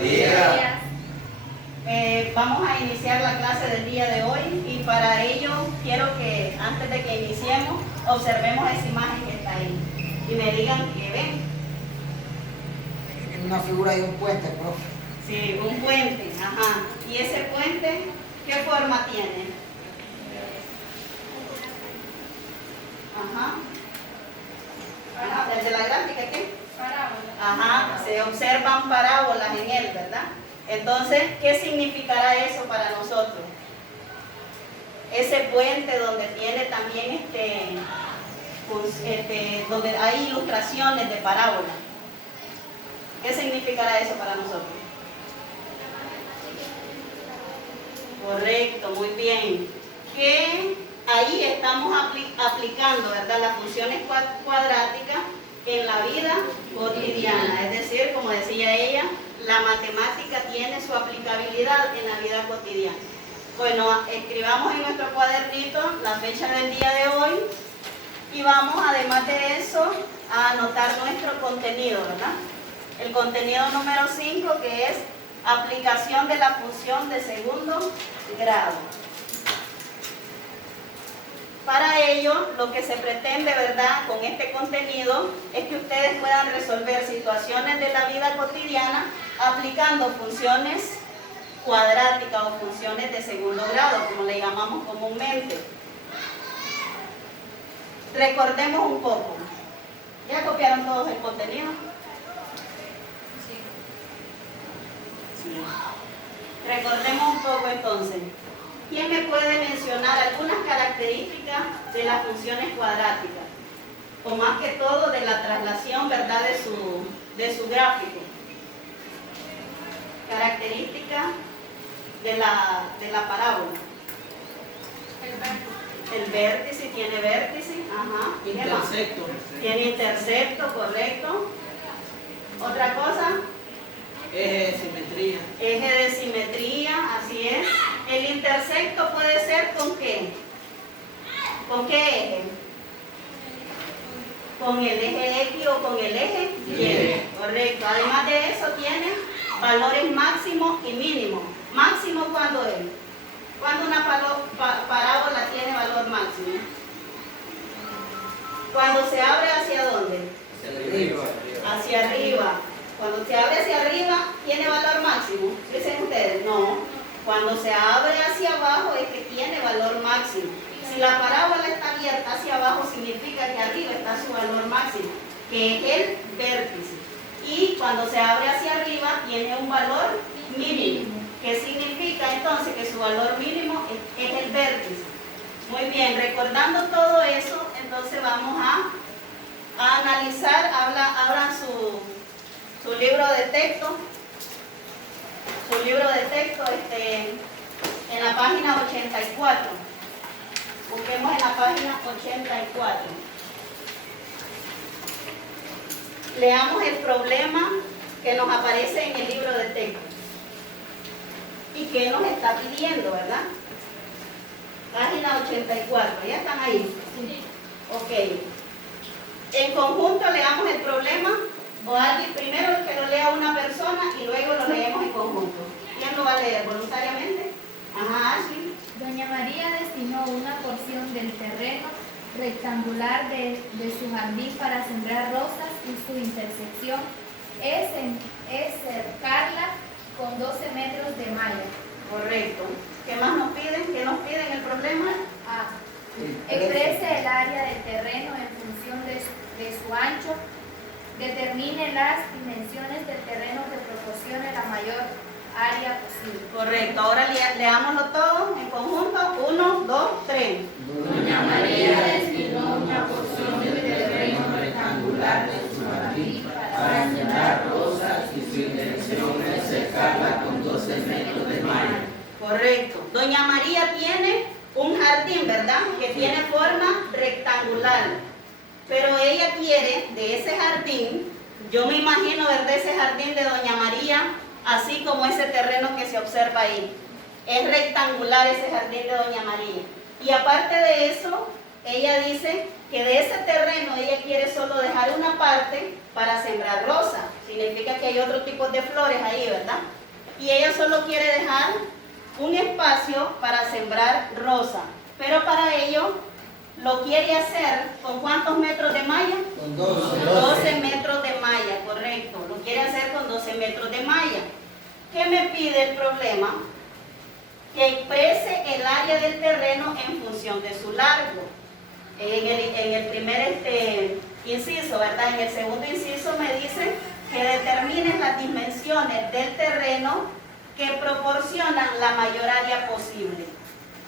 días. Vamos a iniciar la clase del día de hoy y para ello quiero que antes de que iniciemos observemos esa imagen que está ahí y me digan qué ven. En una figura de un puente, profe. Sí, un puente, ajá. ¿Y ese puente qué forma tiene? Ajá. Ajá, el de la gráfica, ¿qué? Parábola. Ajá, se observan parábolas en él, ¿verdad? Entonces, ¿qué significará eso para nosotros? Ese puente donde tiene también donde hay ilustraciones de parábolas. ¿Qué significará eso para nosotros? Correcto, muy bien. Que ahí estamos aplicando, ¿verdad?, las funciones cuadráticas en la vida cotidiana. Es decir, como decía ella, la matemática tiene su aplicabilidad en la vida cotidiana. Bueno, escribamos en nuestro cuadernito la fecha del día de hoy y vamos, además de eso, a anotar nuestro contenido, ¿verdad? El contenido número 5, que es aplicación de la función de segundo grado. Para ello, lo que se pretende, ¿verdad?, con este contenido es que ustedes puedan resolver situaciones de la vida cotidiana aplicando funciones cuadráticas o funciones de segundo grado, como le llamamos comúnmente. Recordemos un poco. ¿Ya copiaron todos el contenido? Sí. Recordemos un poco entonces. ¿Quién me puede mencionar algunas características de las funciones cuadráticas? O más que todo de la traslación, ¿verdad?, de su gráfico. Características de la parábola. El vértice, tiene vértice. Ajá. Intersecto. Tiene intersecto, correcto. ¿Otra cosa? Eje de simetría. Eje de simetría, así es. El intersecto puede ser ¿con qué? ¿Con qué eje? ¿Con el eje X o con el eje Y? Correcto. Además de eso tiene valores máximos y mínimos. ¿Máximo cuándo es? ¿Cuándo una parábola tiene valor máximo? Cuando se abre ¿hacia dónde? Hacia arriba. Cuando se abre hacia arriba, ¿tiene valor máximo? ¿Dicen ustedes? No. Cuando se abre hacia abajo es que tiene valor máximo. Si la parábola está abierta hacia abajo, significa que arriba está su valor máximo, que es el vértice. Y cuando se abre hacia arriba, tiene un valor mínimo, que significa entonces que su valor mínimo es el vértice. Muy bien, recordando todo eso, entonces vamos a analizar, abran su libro de texto. Su libro de texto en la página 84. Busquemos en la página 84. Leamos el problema que nos aparece en el libro de texto. ¿Y qué nos está pidiendo, verdad? Página 84. ¿Ya están ahí? Sí. Ok. En conjunto leamos el problema. O alguien primero que lo lea una persona y luego lo leemos en conjunto. ¿Quién lo va a leer voluntariamente? Ajá, Ashley. Doña María destinó una porción del terreno rectangular de su jardín para sembrar rosas y su intersección es cercarla con 12 metros de malla. Correcto. ¿Qué más nos piden? ¿Qué nos piden el problema? A. Exprese el área del terreno en función de su ancho. Determine las dimensiones del terreno que proporcione la mayor área posible. Correcto. Ahora leámoslo todo en conjunto. 1, 2, 3. Doña María destinó una porción del terreno rectangular de su jardín para sembrar rosas y su intención es cercarla con 12 metros de malla. Correcto. Doña María tiene un jardín, ¿verdad?, que tiene forma rectangular. Pero ella quiere de ese jardín, yo me imagino ver de ese jardín de Doña María, así como ese terreno que se observa ahí. Es rectangular ese jardín de Doña María. Y aparte de eso, ella dice que de ese terreno ella quiere solo dejar una parte para sembrar rosa. Significa que hay otro tipo de flores ahí, ¿verdad? Y ella solo quiere dejar un espacio para sembrar rosa. Pero para ello lo quiere hacer ¿con cuántos metros de malla? Con 12. 12 metros de malla, correcto. Lo quiere hacer con 12 metros de malla. ¿Qué me pide el problema? Que exprese el área del terreno en función de su largo. En el primer inciso, ¿verdad? En el segundo inciso me dice que determinen las dimensiones del terreno que proporcionan la mayor área posible.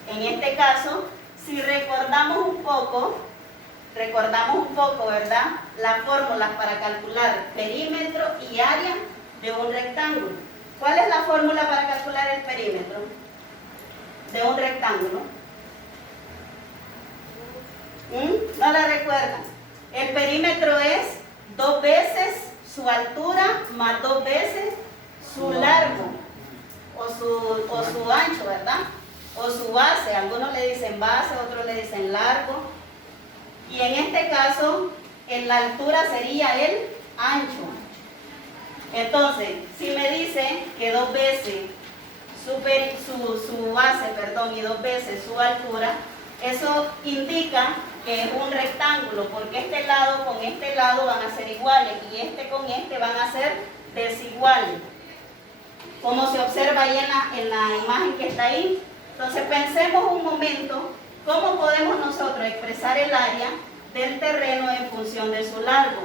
En este caso, si recordamos un poco, ¿verdad? Las fórmulas para calcular perímetro y área de un rectángulo. ¿Cuál es la fórmula para calcular el perímetro de un rectángulo? ¿No la recuerdan? El perímetro es 2 veces su altura más 2 veces su largo o su ancho, ¿verdad? O su base. Algunos le dicen base, otros le dicen largo. Y en este caso, en la altura sería el ancho. Entonces, si me dice que 2 veces su base, y 2 veces su altura, eso indica que es un rectángulo, porque este lado con este lado van a ser iguales y este con este van a ser desiguales. Como se observa ahí en la imagen que está ahí. Entonces pensemos un momento cómo podemos nosotros expresar el área del terreno en función de su largo.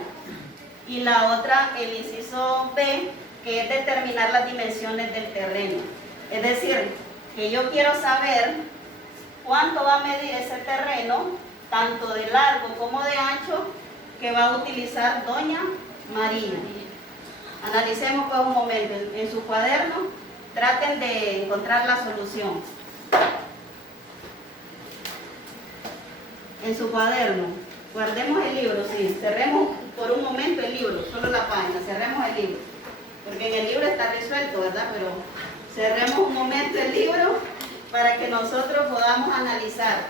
Y la otra, el inciso B, que es determinar las dimensiones del terreno. Es decir, que yo quiero saber cuánto va a medir ese terreno, tanto de largo como de ancho, que va a utilizar doña María. Analicemos por un momento en su cuaderno, traten de encontrar la solución. En su cuaderno, guardemos el libro, sí, cerremos por un momento el libro, solo la página, cerremos el libro, porque en el libro está resuelto, ¿verdad? Pero cerremos un momento el libro para que nosotros podamos analizar,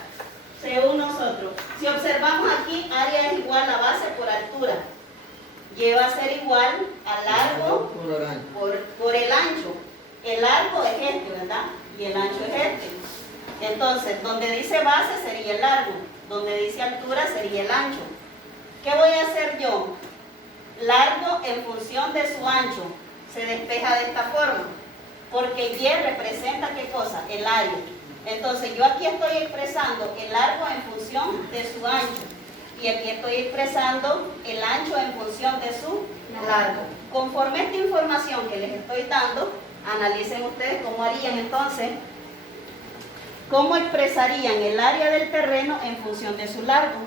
según nosotros. Si observamos aquí, área es igual a base por altura, lleva a ser igual a largo por el ancho. El largo es este, ¿verdad? Y el ancho es este. Entonces, donde dice base sería el largo, donde dice altura sería el ancho. ¿Qué voy a hacer yo? Largo en función de su ancho. Se despeja de esta forma, porque Y representa ¿qué cosa? El área. Entonces, yo aquí estoy expresando el largo en función de su ancho. Y aquí estoy expresando el ancho en función de su largo. Conforme a esta información que les estoy dando, analicen ustedes cómo harían entonces, cómo expresarían el área del terreno en función de su largo,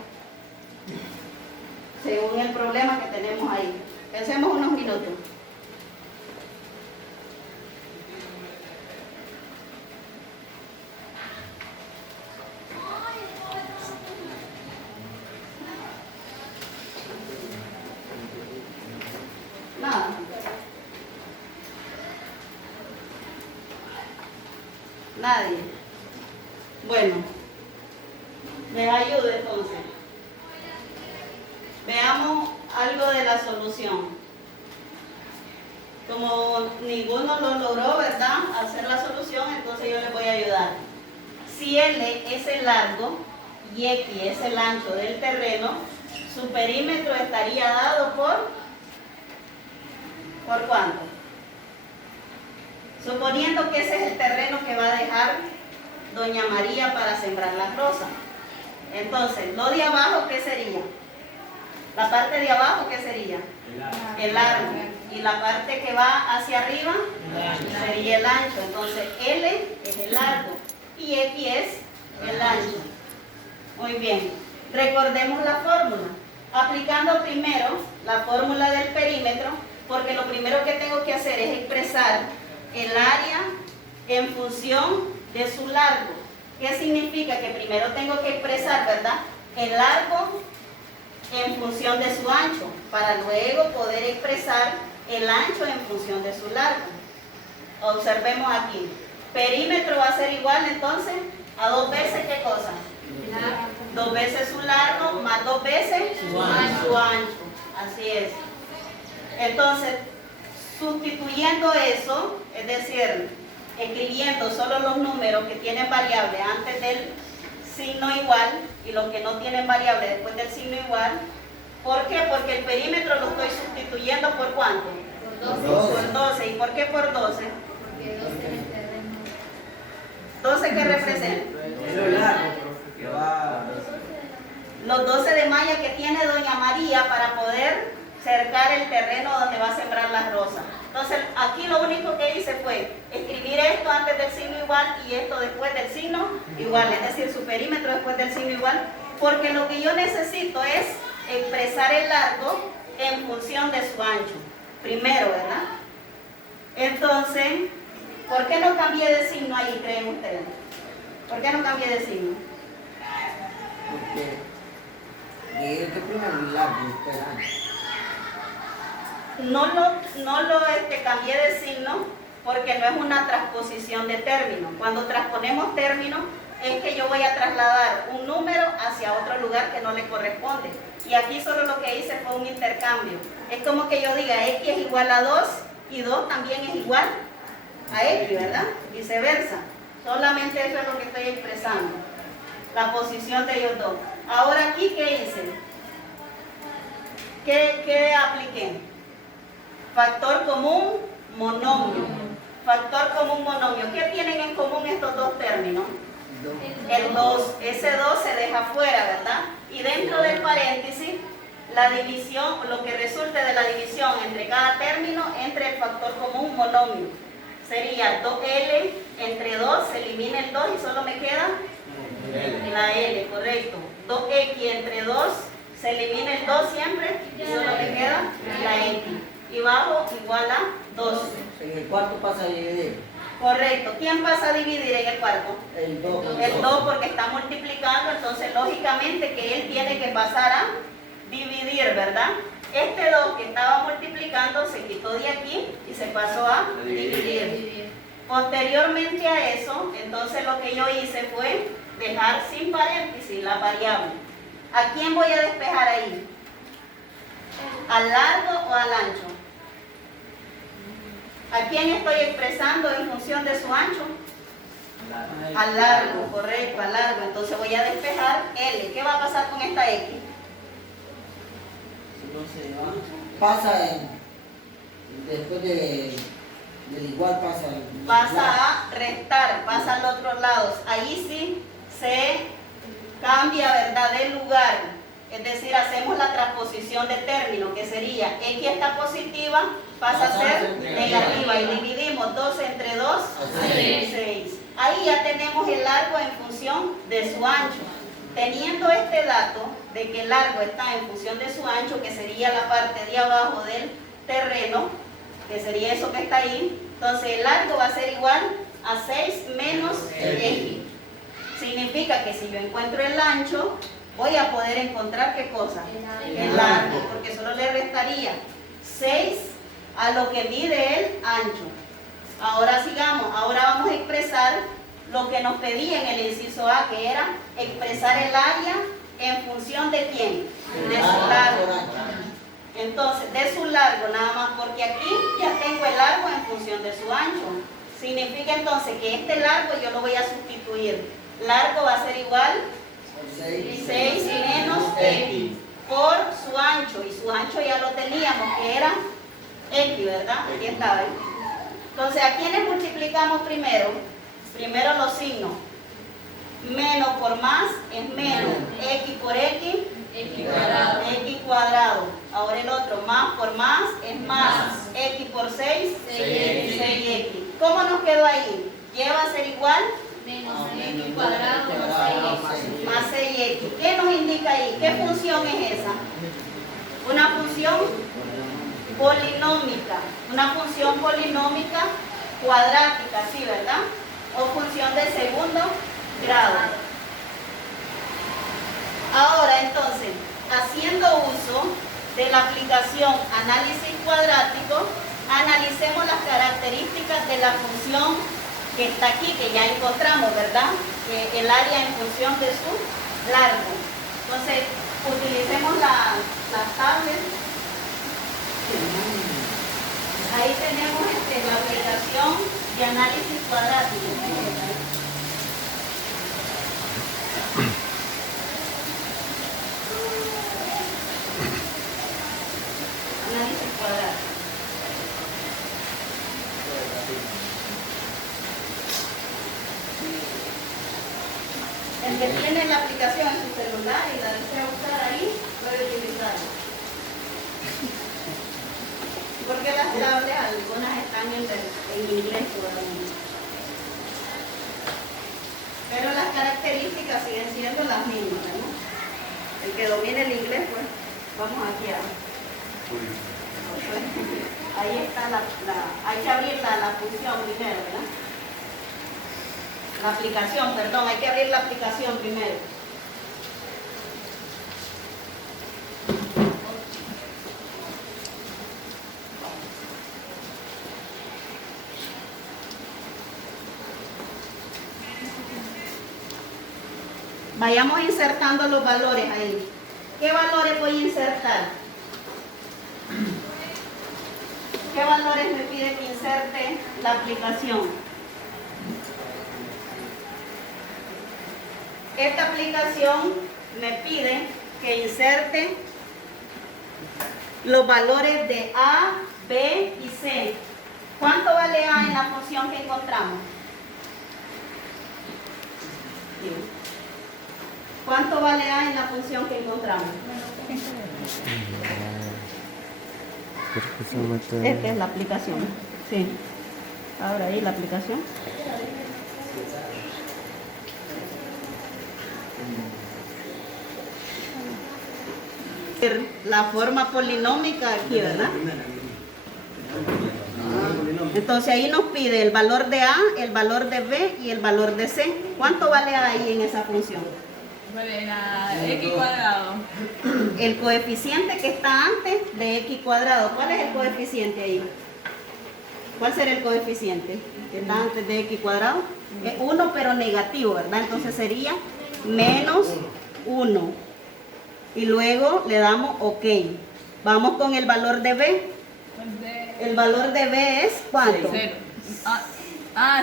según el problema que tenemos ahí. Pensemos unos minutos. Nada. Nadie. Bueno, les ayudo entonces. Veamos algo de la solución. Como ninguno lo logró, ¿verdad?, hacer la solución, entonces yo les voy a ayudar. Si L es el largo y X es el ancho del terreno, su perímetro estaría dado ¿por cuánto? Suponiendo que ese es el terreno que va a dejar doña María para sembrar las rosas. Entonces, lo de abajo, ¿qué sería? La parte de abajo, ¿qué sería? El largo. Y la parte que va hacia arriba sería el ancho. Entonces, L es el largo y X es el ancho. Muy bien. Recordemos la fórmula. Aplicando primero la fórmula del perímetro, porque lo primero que tengo que hacer es expresar el área en función de su largo. ¿Qué significa? Que primero tengo que expresar, ¿verdad?, el largo en función de su ancho, para luego poder expresar el ancho en función de su largo. Observemos aquí. Perímetro va a ser igual entonces a 2 veces ¿qué cosa? 2 veces su largo más 2 veces su ancho. Así es. Entonces, sustituyendo eso, es decir, escribiendo solo los números que tienen variable antes del signo igual y los que no tienen variable después del signo igual. ¿Por qué? Porque el perímetro lo estoy sustituyendo por ¿cuánto? Por 12. Por 12. ¿Y por qué por 12? Porque 12 es el terreno. 12 ¿qué representa? Los 12 de malla que tiene doña María para poder cercar el terreno donde va a sembrar las rosas. Entonces aquí lo único que hice fue escribir esto antes del signo igual y esto después del signo igual, es decir, su perímetro después del signo igual, porque lo que yo necesito es expresar el largo en función de su ancho, primero, ¿verdad? Entonces, ¿por qué no cambié de signo ahí, creen ustedes? ¿Por qué no cambié de signo? Porque que primero el largo y después el ancho. No lo cambié de signo porque no es una transposición de término. Cuando transponemos términos es que yo voy a trasladar un número hacia otro lugar que no le corresponde. Y aquí solo lo que hice fue un intercambio. Es como que yo diga x es igual a 2 y 2 también es igual a x, ¿verdad? Viceversa. Solamente eso es lo que estoy expresando. La posición de ellos dos. Ahora aquí, ¿qué hice? ¿Qué apliqué? Factor común, monomio. Factor común, monomio. ¿Qué tienen en común estos dos términos? El 2. Ese 2 se deja fuera, ¿verdad? Y dentro del paréntesis, la división, lo que resulte de la división entre cada término, entre el factor común, monomio. Sería 2L entre 2, se elimina el 2 y solo me queda la L, correcto. 2X entre 2, se elimina el 2 siempre y solo me queda la X. Y bajo igual a 12. En el cuarto pasa a dividir. Correcto. ¿Quién pasa a dividir en el cuarto? El 2. El 2 porque está multiplicando, entonces lógicamente que él tiene que pasar a dividir, ¿verdad? Este 2 que estaba multiplicando se quitó de aquí y se pasó a dividir. Posteriormente a eso, entonces lo que yo hice fue dejar sin paréntesis la variable. ¿A quién voy a despejar ahí? ¿Al largo o al ancho? ¿A quién estoy expresando en función de su ancho? Al largo, correcto, al largo. Entonces voy a despejar L. ¿Qué va a pasar con esta X? Pasa después del igual pasa a restar, pasa al otro lado. Ahí sí se cambia, ¿verdad?, de lugar. Es decir, hacemos la transposición de término, que sería X está positiva, pasa a ser negativa. Y dividimos 12 entre 2, 6. Ahí ya tenemos el largo en función de su ancho. Teniendo este dato de que el largo está en función de su ancho, que sería la parte de abajo del terreno, que sería eso que está ahí, entonces el largo va a ser igual a 6 menos X. Significa que si yo encuentro el ancho, voy a poder encontrar ¿qué cosa? El largo, porque solo le restaría 6 a lo que mide el ancho. Ahora sigamos, ahora vamos a expresar lo que nos pedía en el inciso A, que era expresar el área en función de quién, de su largo. Entonces, de su largo nada más, porque aquí ya tengo el largo en función de su ancho. Significa entonces que este largo yo lo voy a sustituir. Largo va a ser igual 6 menos X por su ancho, y su ancho ya lo teníamos, que era X, ¿verdad? Aquí estaba. Entonces, ¿a quiénes multiplicamos primero? Primero los signos. Menos por más es menos. X por X, X cuadrado. Ahora el otro, más por más es más. X por 6, 6X. ¿Cómo nos quedó ahí? ¿Lleva a ser igual? Menos X cuadrado más 6X. Más 6X. ¿Qué nos indica ahí? ¿Qué función es esa? Una función polinómica. Una función polinómica cuadrática, ¿sí, verdad? O función de segundo grado. Ahora entonces, haciendo uso de la aplicación análisis cuadrático, analicemos las características de la función que está aquí, que ya encontramos, ¿verdad? el área en función de su largo. Entonces, utilicemos las tablets. Ahí tenemos la aplicación de análisis cuadrático. Análisis cuadrático. El que tiene la aplicación en su celular y la desea usar ahí, puede utilizarla. Porque las tablets algunas están en inglés todavía. Pero las características siguen siendo las mismas, ¿no? El que domine el inglés, pues, vamos aquí a... Ahí está hay que abrir la función primero, ¿verdad? La aplicación, perdón, hay que abrir la aplicación primero. Vayamos insertando los valores ahí. ¿Qué valores voy a insertar? ¿Qué valores me pide que inserte la aplicación? Esta aplicación me pide que inserte los valores de A, B y C. ¿Cuánto vale A en la función que encontramos? ¿Cuánto vale A en la función que encontramos? Esta es la aplicación. Sí. Ahora ahí la aplicación. La forma polinómica aquí, ¿verdad? Entonces ahí nos pide el valor de A, el valor de B y el valor de C. ¿Cuánto vale A ahí en esa función? Vale, la x cuadrado. El coeficiente que está antes de x cuadrado. ¿Cuál es el coeficiente ahí? ¿Cuál será el coeficiente que está antes de x cuadrado? Es 1 pero negativo, ¿verdad? Entonces sería menos 1. Y luego le damos OK. Vamos con el valor de B. El valor de B es ¿cuánto? 0.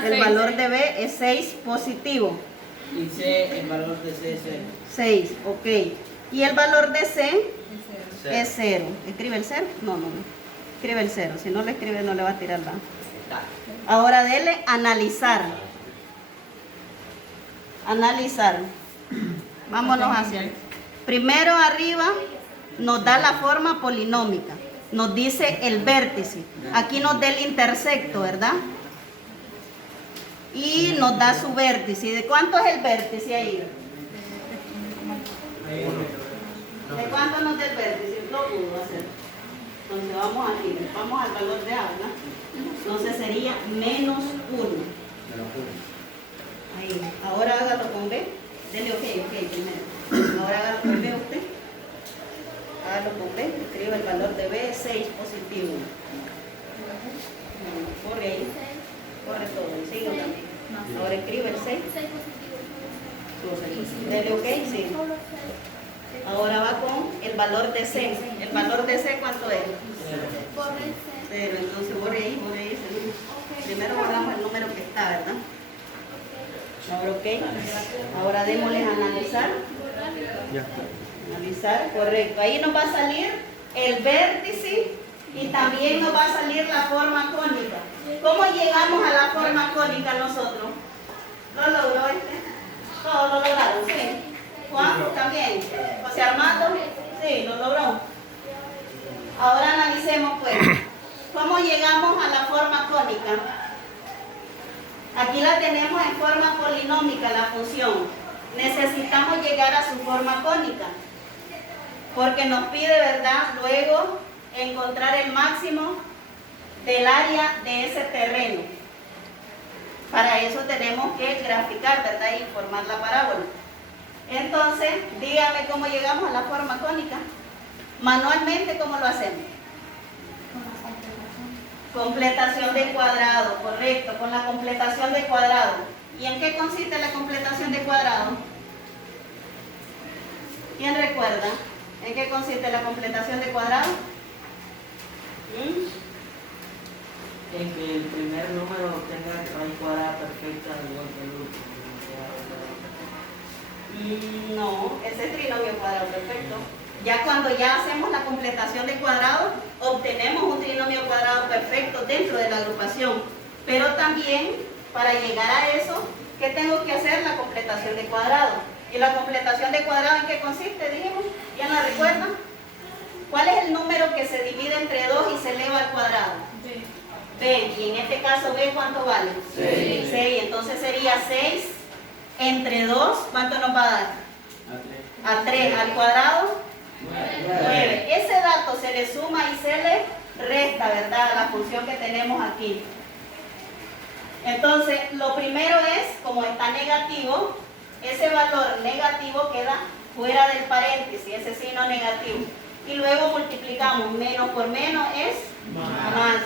El valor de B es 6 positivo. Y C, el valor de C es 0. 6, ok. ¿Y el valor de C? Es 0. ¿Escribe el 0? No. Escribe el 0. Si no lo escribe no le va a tirar la. Ahora dele analizar. Analizar. Vámonos hacia el. Primero arriba nos da la forma polinómica. Nos dice el vértice. Aquí nos da el intersecto, ¿verdad? Y nos da su vértice. ¿De cuánto es el vértice ahí? ¿De cuánto nos da el vértice? Lo pudo hacer. Entonces vamos aquí, vamos al valor de A, ¿verdad? Entonces sería menos 1. Ahí. Ahora hágalo con B. Dele OK primero. Ahora hágalo con B usted. Hágalo con B. Escriba el valor de B, 6 positivo. Corre ahí. Corre todo. Sigue también. Ahora escribe el 6. Dele OK, sí. Ahora va con el valor de C. ¿El valor de C cuánto es? 0. Entonces borre ahí. Primero borramos el número que está, ¿verdad? Ahora OK. Ahora démosles a analizar. Analizar, correcto. Ahí nos va a salir el vértice y también nos va a salir la forma cónica. ¿Cómo llegamos a la forma cónica nosotros? ¿Lo logró este? Todos lo lograron, sí. Juan también. José Armando, sí, lo logró. Ahora analicemos pues. ¿Cómo llegamos a la forma cónica? Aquí la tenemos en forma polinómica, la función. Necesitamos llegar a su forma cónica. Porque nos pide, ¿verdad? Luego encontrar el máximo del área de ese terreno. Para eso tenemos que graficar, ¿verdad? Y formar la parábola. Entonces, dígame cómo llegamos a la forma cónica. Manualmente, ¿cómo lo hacemos? Completación de cuadrado, correcto, con la completación de cuadrado. ¿Y en qué consiste la completación de cuadrado? ¿Quién recuerda? ¿En qué consiste la completación de cuadrado? En que el primer número tenga raíz cuadrada perfecta igual que el último. No, ese es trinomio cuadrado perfecto. Ya cuando ya hacemos la completación de cuadrado, obtenemos un trinomio cuadrado perfecto dentro de la agrupación. Pero también, para llegar a eso, ¿qué tengo que hacer? La completación de cuadrado. ¿Y la completación de cuadrado en qué consiste? Dijimos, ¿ya la recuerdan? ¿Cuál es el número que se divide entre 2 y se eleva al cuadrado? B. Y en este caso, B, ¿cuánto vale? 6. 6. Entonces sería 6 entre 2, ¿cuánto nos va a dar? A 3. ¿Al cuadrado? 9. Ese dato se le suma y se le resta, ¿verdad? A la función que tenemos aquí. Entonces, lo primero es, como está negativo, ese valor negativo queda fuera del paréntesis, ese signo negativo. Y luego multiplicamos, menos por menos es más.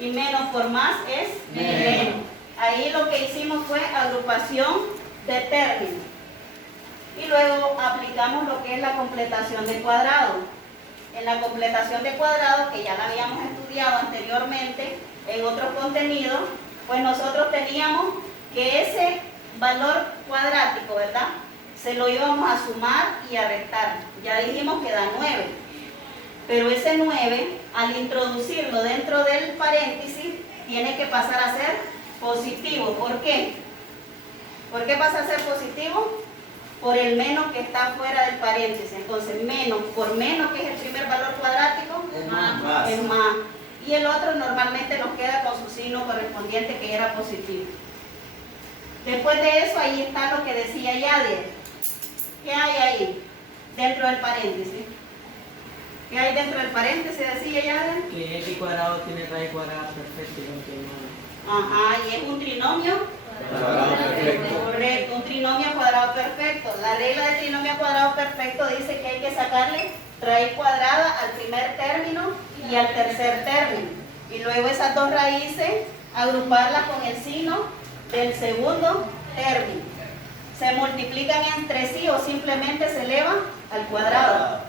Y menos por más es menos. Ahí lo que hicimos fue agrupación de términos. Y luego aplicamos lo que es la completación de cuadrado. En la completación de cuadrado, que ya la habíamos estudiado anteriormente en otros contenidos, pues nosotros teníamos que ese valor cuadrático, ¿verdad? Se lo íbamos a sumar y a restar. Ya dijimos que da 9. Pero ese 9, al introducirlo dentro del paréntesis, tiene que pasar a ser positivo. ¿Por qué? ¿Por qué pasa a ser positivo? Por el menos que está fuera del paréntesis. Entonces, menos por menos, que es el primer valor cuadrático, es más. Y el otro normalmente nos queda con su signo correspondiente, que era positivo. Después de eso, ahí está lo que decía Yadier. ¿Qué hay ahí? Dentro del paréntesis. ¿Qué hay dentro del paréntesis? Decía Yadier. Que x cuadrado tiene raíz cuadrada perfecta igual que el 9. Ajá, y es un trinomio Cuadrado perfecto. correcto, un trinomio cuadrado perfecto. La regla de trinomio cuadrado perfecto dice que hay que sacarle raíz cuadrada al primer término y al tercer término. Y luego esas dos raíces, agruparlas con el signo del segundo término. Se multiplican entre sí o simplemente se elevan al cuadrado.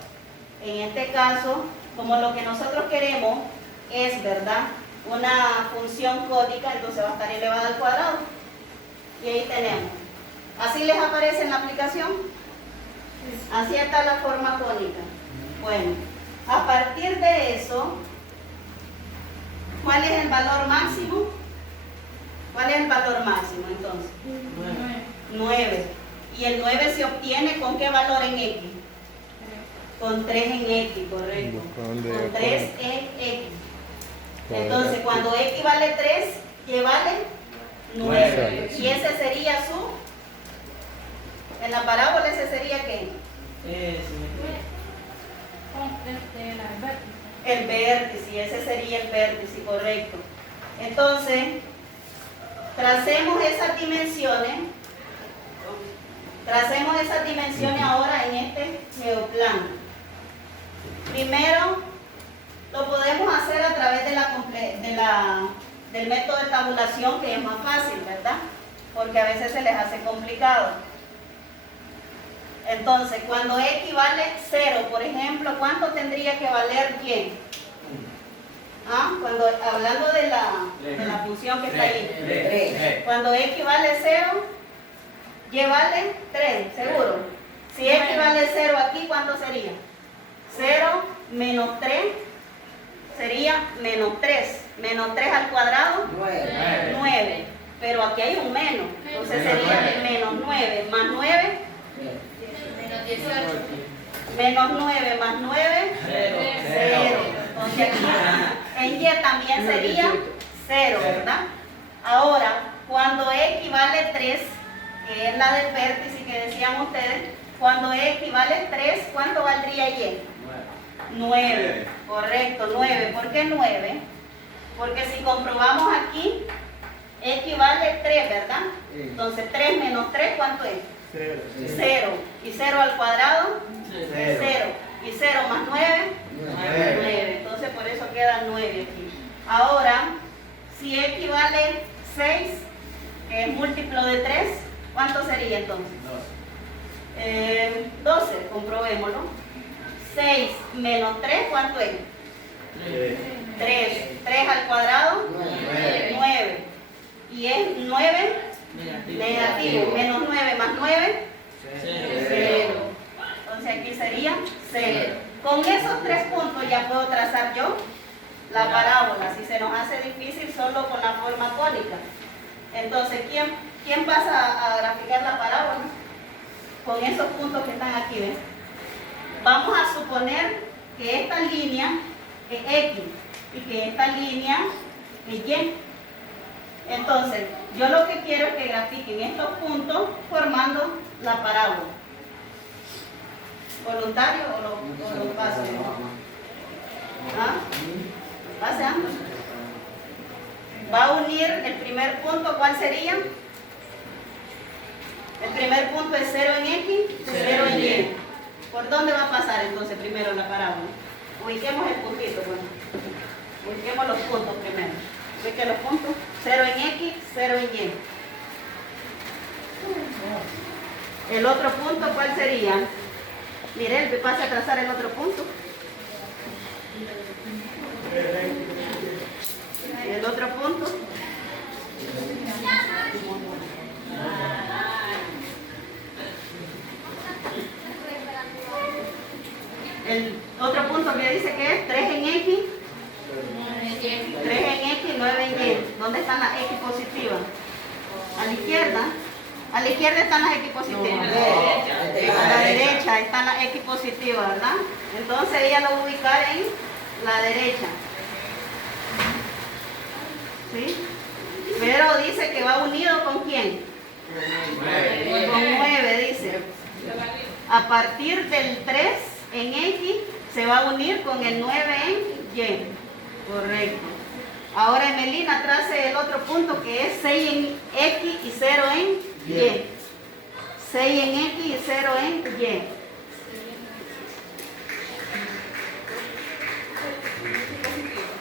En este caso, como lo que nosotros queremos es, ¿verdad?, una función cónica, entonces va a estar elevada al cuadrado. Y ahí tenemos. ¿Así les aparece en la aplicación? Así está la forma cónica. Bueno, a partir de eso, ¿cuál es el valor máximo? ¿Cuál es el valor máximo entonces? 9. ¿Y el 9 se obtiene con qué valor en X? Con 3 en X, correcto. Con 3 en X. Entonces, cuando X vale 3, ¿qué vale? 9. Y ese sería su... En la parábola, ¿ese sería qué? El vértice, ese sería el vértice, correcto. Entonces, tracemos esas dimensiones. Tracemos esas dimensiones ahora en este geoplano. Primero, lo podemos hacer a través del método de tabulación, que es más fácil, ¿verdad? Porque a veces se les hace complicado. Entonces, cuando X vale 0, por ejemplo, ¿cuánto tendría que valer Y? Cuando, hablando de la función que está ahí. 3. Cuando X vale 0, Y vale 3, ¿seguro? Si X vale 0 aquí, ¿cuánto sería? 0 menos 3 sería menos 3. Menos 3 al cuadrado, 9. Pero aquí hay un menos. Entonces sería menos 9 más 9. Menos 9 más 9. 0. Entonces aquí en Y también sería 0, ¿verdad? Ahora, cuando X vale 3, que es la del vértice que decían ustedes, cuando X vale 3, ¿cuánto valdría Y? 9, correcto, 9. ¿Por qué 9? Porque si comprobamos aquí, X vale 3, ¿verdad? Entonces 3 menos 3, ¿cuánto es? 0. ¿Y 0 al cuadrado? 0. ¿Y 0 más 9? 9. Entonces por eso queda 9 aquí. Ahora, si x vale 6, que es múltiplo de 3, ¿cuánto sería entonces? 12, comprobémoslo. 6 menos 3, ¿cuánto es? 3. 3 al cuadrado, 9. Y es 9 negativo. Menos 9 más 9, 0. Entonces aquí sería 0. Con esos 3 puntos ya puedo trazar yo la parábola. Si se nos hace difícil solo con la forma cónica. Entonces, ¿quién pasa a graficar la parábola? Con esos puntos que están aquí, ¿ven? Vamos a suponer que esta línea es X y que esta línea es Y. Entonces, yo lo que quiero es que grafiquen estos puntos formando la parábola. ¿Voluntario o lo pase? ¿Ah? ¿Pase ambos? Va a unir el primer punto, ¿cuál sería? El primer punto es 0 en X, 0 en Y. ¿Por dónde va a pasar entonces primero la parábola? Ubiquemos el puntito, bueno. Ubiquemos los puntos primero. Ubique los puntos. 0 en X, 0 en Y. El otro punto, ¿cuál sería? Mire, pase a trazar el otro punto. El otro punto. El otro punto que dice que es 3 en X, 3 en X, 9 en Y. ¿Dónde están las X positivas? A la izquierda. A la izquierda están las X positivas. A la derecha están las X positivas, ¿verdad? Entonces ella lo va a ubicar en la derecha. ¿Sí? Pero dice que va unido ¿con quién? Con 9, dice. A partir del 3 en X se va a unir con el 9 en Y. Correcto. Ahora Emelina trace el otro punto que es 6 en X y 0 en Y. 6 en X y 0 en Y.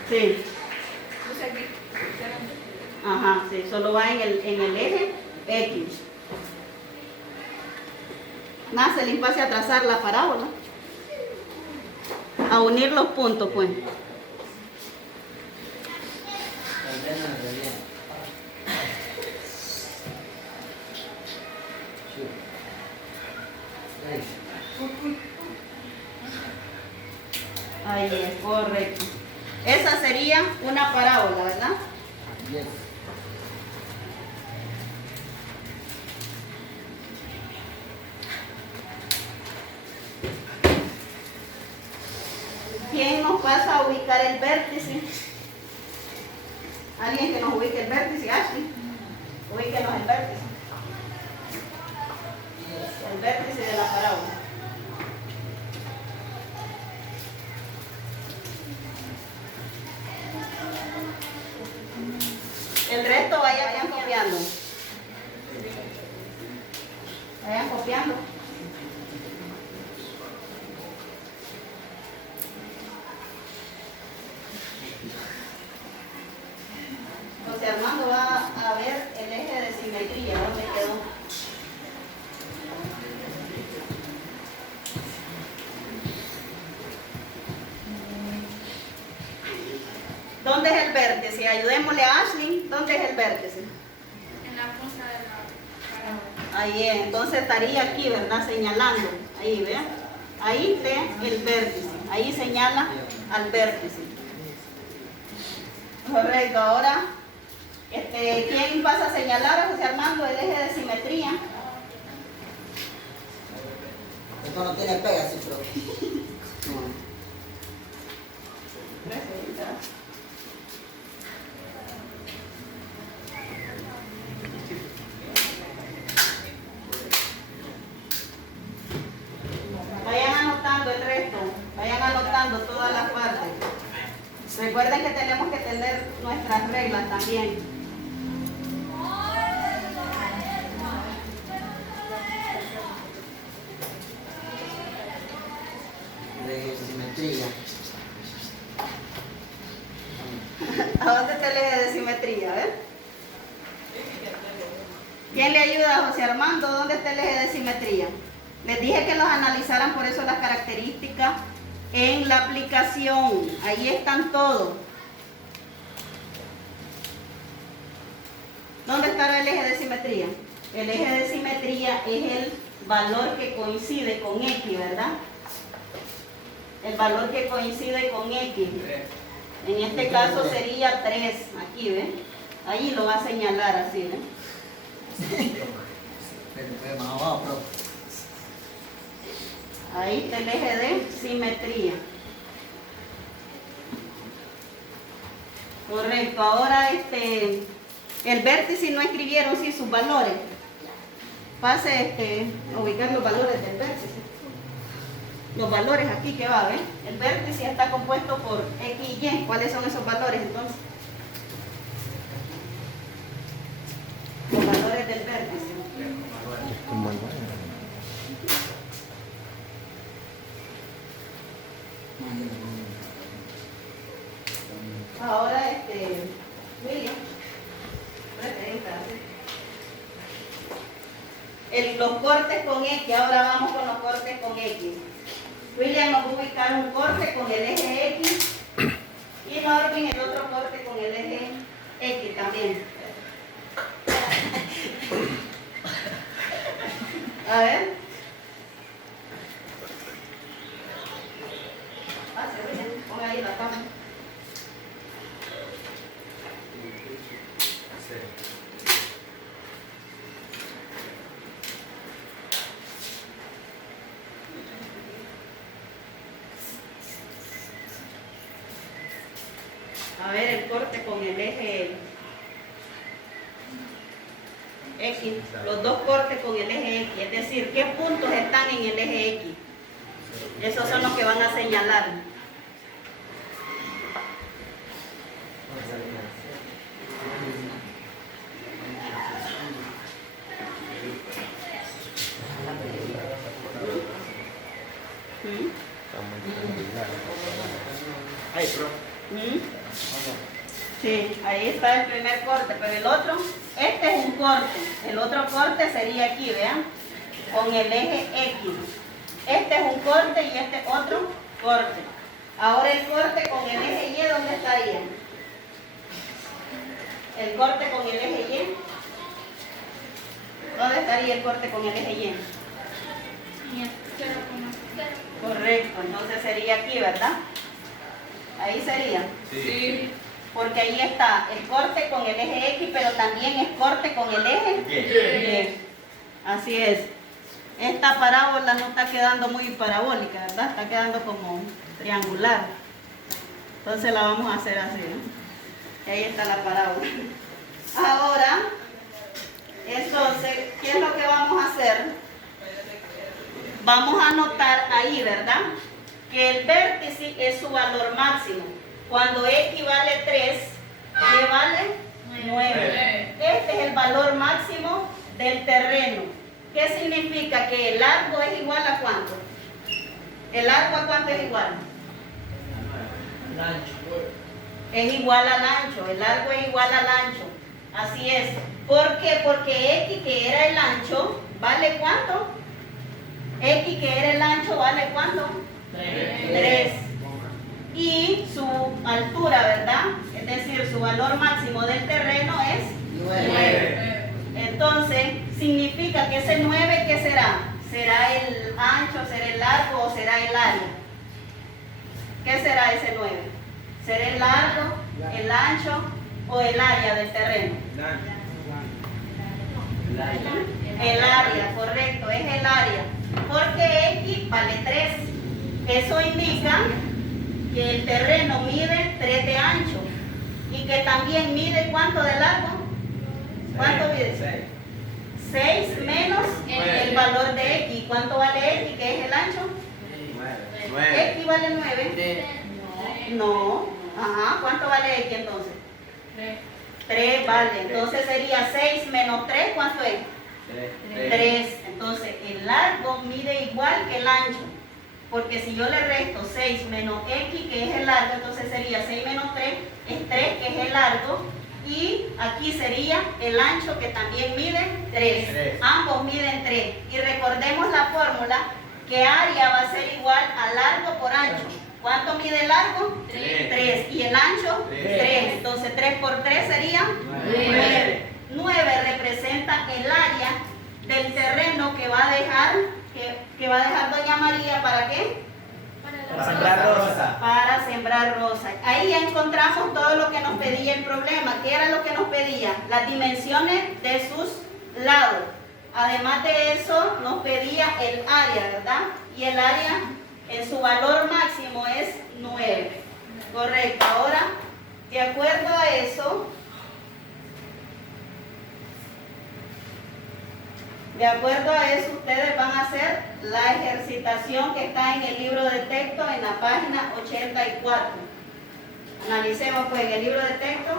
Sí. Ajá, sí, solo va en el eje X. Nada, se le pase a trazar la parábola. A unir los puntos, pues. Ahí es, correcto. Esa sería una parábola, ¿verdad? Yes. ¿Quién nos pasa a ubicar el vértice? ¿Alguien que nos ubique el vértice? Ashley, ubíquenos el vértice. El vértice de la parábola. El resto vayan copiando. Vayan copiando. José Armando va a ver el eje de simetría, ¿dónde quedó? ¿Dónde es el vértice? Ayudémosle a Ashley. ¿Dónde es el vértice? En la punta de la parábola. Ahí es. Entonces estaría aquí, ¿verdad? Señalando. Ahí, ¿vean? Ahí ve el vértice. Ahí señala al vértice. Correcto. Ahora, ¿quién pasa a señalar a José Armando el eje de simetría? Esto no tiene pega, sí, pero... No. Vayan anotando el resto, vayan anotando todas las partes. Recuerden que tenemos que tener nuestras reglas también. De simetría. ¿Quién le ayuda a José Armando? ¿Dónde está el eje de simetría? Les dije que los analizaran, por eso las características en la aplicación. Ahí están todos. ¿Dónde estará el eje de simetría? El eje de simetría es el valor que coincide con X, ¿verdad? El valor que coincide con X. En este caso sería 3. Aquí, ¿ven? Ahí lo va a señalar así, ¿ven? Ahí está el eje de simetría. Correcto. Ahora el vértice no escribieron sí sus valores. Pase a ubicar los valores del vértice. Los valores aquí que va a ver. El vértice está compuesto por X y Y. ¿Cuáles son esos valores entonces? Los valores del vértice. Ahora William, los cortes con X, ahora vamos con los cortes con X. William nos va a ubicar un corte con el eje X y Norvin el otro corte con el eje X también. A ver. Pase, William, ponga ahí la cámara. A ver el corte con el eje X, los dos cortes con el eje X, es decir, ¿qué puntos están en el eje X? Esos son los que van a señalar. Sí, ahí está el primer corte, pero el otro, este es un corte, el otro corte sería aquí, vean, con el eje X. Este es un corte y este es otro corte. Ahora el corte con el eje Y, ¿dónde estaría? El corte con el eje Y. ¿Dónde estaría el corte con el eje Y? Correcto, entonces sería aquí, ¿verdad? Ahí sería. Sí. Porque ahí está el corte con el eje X, pero también es corte con el eje Y. Así es. Esta parábola no está quedando muy parabólica, ¿verdad? Está quedando como triangular. Entonces la vamos a hacer así, ¿no? Y ahí está la parábola. Ahora, entonces, ¿qué es lo que vamos a hacer? Vamos a anotar ahí, ¿verdad? Que el vértice es su valor máximo. Cuando X vale 3, ¿qué vale? 9. Este es el valor máximo del terreno. ¿Qué significa? Que el largo es igual a ¿cuánto? ¿El largo a cuánto es igual? Es igual al ancho. El largo es igual al ancho. Así es. ¿Por qué? Porque X, que era el ancho, ¿vale cuánto? X, que era el ancho, ¿vale cuánto? 3. Y su altura, ¿verdad? Es decir, su valor máximo del terreno es 9. Entonces, significa que ese 9, ¿qué será? ¿Será el ancho, será el largo o será el área? ¿Qué será ese 9? ¿Será el largo, el ancho o el área del terreno? El área, correcto, es el área. Porque X vale 3. Eso indica que el terreno mide 3 de ancho y que también mide ¿cuánto de largo? ¿Cuánto mide? 6 menos el valor de X. ¿Cuánto vale X, que es el ancho? 9. ¿X vale 9? No. Ajá, ¿cuánto vale X entonces? 3 vale. Entonces sería 6 menos 3, ¿cuánto es? 3. Entonces el largo mide igual que el ancho. Porque si yo le resto 6 menos X, que es el largo, entonces sería 6 menos 3, es 3, que es el largo, Y aquí sería el ancho que también mide 3. Ambos miden 3. Y recordemos la fórmula que área va a ser igual a largo por ancho. ¿Cuánto mide el largo? 3. ¿Y el ancho? 3. Entonces 3 por 3 sería 9. 9 representa el área del terreno que va a dejar, que va a dejar doña María, ¿para qué? Para sembrar rosa. Para sembrar rosa. Ahí ya encontramos todo lo que nos pedía el problema. ¿Qué era lo que nos pedía? Las dimensiones de sus lados. Además de eso, nos pedía el área, ¿verdad? Y el área en su valor máximo es 9. Correcto. Ahora, de acuerdo a eso, ustedes van a hacer la ejercitación que está en el libro de texto en la página 84. Analicemos pues en el libro de texto,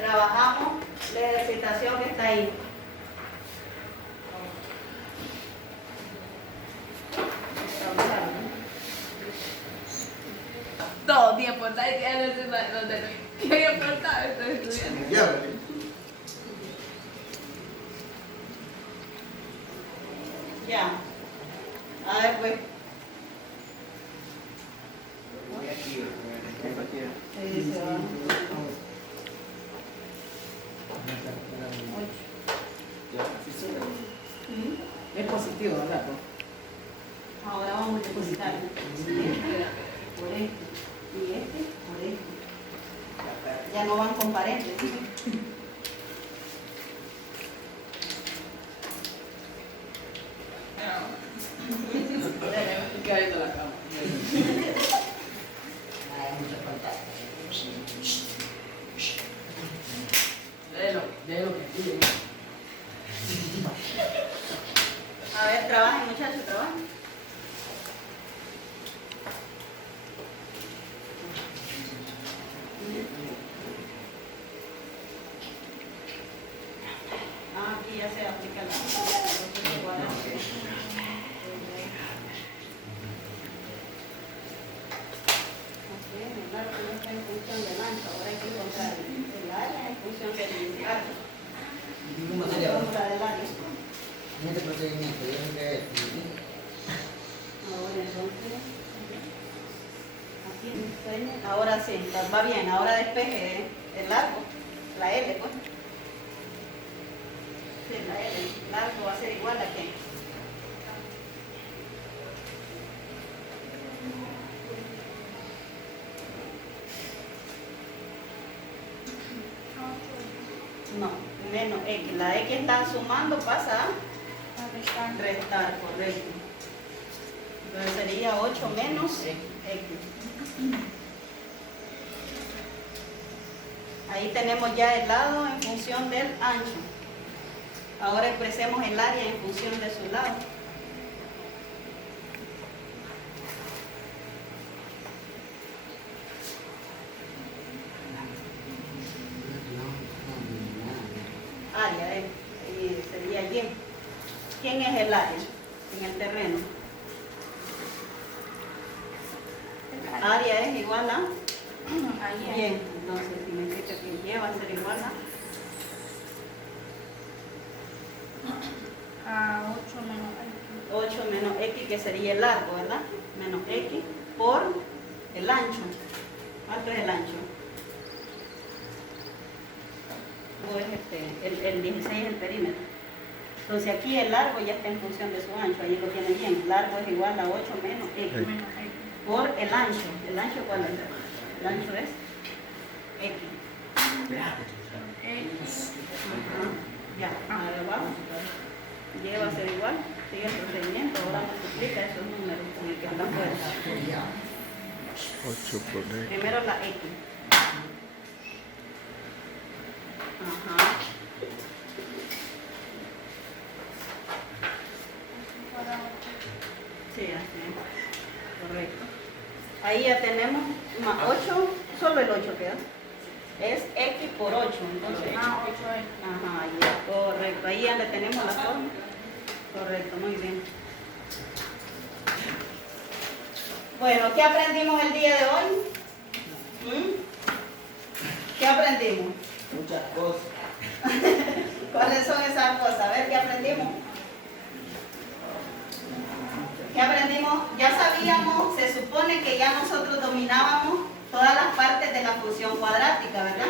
trabajamos la ejercitación que está ahí. Todo tiempo, ¿sabes? Que no sé dónde ¿qué importa? Estoy estudiando. Ya. A ver pues. Sí, se va. 8. Es positivo, ¿verdad? Ahora vamos a depositar. Por este. Y este por este. Ya no van con paréntesis. Cayendo la cama. Hay mucha pantalla. De lo que pide. A ver, trabajen muchachos, trabajen. Aquí ya se aplica en función del ancho, ahora hay que encontrar el área en función del arco. ¿Cómo sería? Fórmula del área. En este procedimiento, yo creo que Ahora entonces, aquí enseña. Ahora sí, va bien, ahora despeje el arco, la L pues. Sí, la L, el arco va a ser igual a qué. No, menos X. La X está sumando, pasa a restar, correcto. Entonces sería 8 menos X. Ahí tenemos ya el lado en función del ancho. Ahora expresemos el área en función de su lado. Área, sería Y. ¿Quién es el área en el terreno? Área es igual a Y. Entonces significa que Y va a ser igual A 8 menos X. 8 menos X, que sería el largo, ¿verdad? Menos X por el ancho. ¿Cuánto es el ancho? Pues el 16 es el perímetro. Entonces aquí el largo ya está en función de su ancho, ahí lo tiene bien. Largo es igual a 8 menos X por el ancho. ¿El ancho cuál es? El ancho es X. Ajá. Ya, ahora vamos. Y va a ser igual, sigue el procedimiento, ahora multiplica esos números con el que están fuera. 8 por X. Primero la X. Ajá. Sí, así es. Correcto. Ahí ya tenemos más 8, solo el 8 queda. Es X por 8, entonces. Ah, 8X. Ajá, ya, correcto. Ahí es donde tenemos la forma. Correcto, muy bien. Bueno, ¿qué aprendimos el día de hoy? ¿Qué aprendimos? Muchas cosas. ¿Cuáles son esas cosas? A ver, ¿qué aprendimos? ¿Qué aprendimos? Ya sabíamos, se supone que ya nosotros dominábamos todas las partes de la función cuadrática, ¿verdad?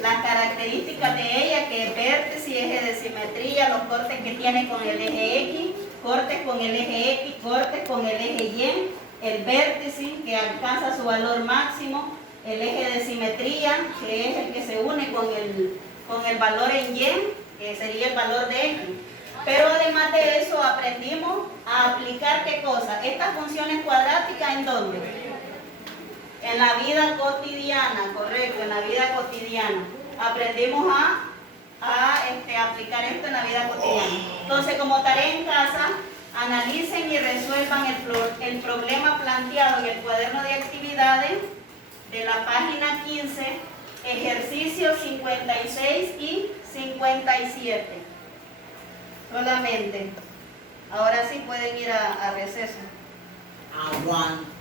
Las características de ella, que es vértice, eje de simetría, los cortes que tiene con el eje X, cortes con el eje X, cortes con el eje Y, el vértice que alcanza su valor máximo, el eje de simetría, que es el que se une con el valor en Y, que sería el valor de X. Pero además de eso aprendimos a aplicar ¿qué cosa? Estas funciones cuadráticas, ¿en dónde? En la vida cotidiana, correcto, en la vida cotidiana. Aprendimos a aplicar esto en la vida cotidiana. Entonces, como tarea en casa, analicen y resuelvan el problema planteado en el cuaderno de actividades de la página 15, ejercicios 56 y 57. Solamente. Ahora sí pueden ir a receso. Aguanta.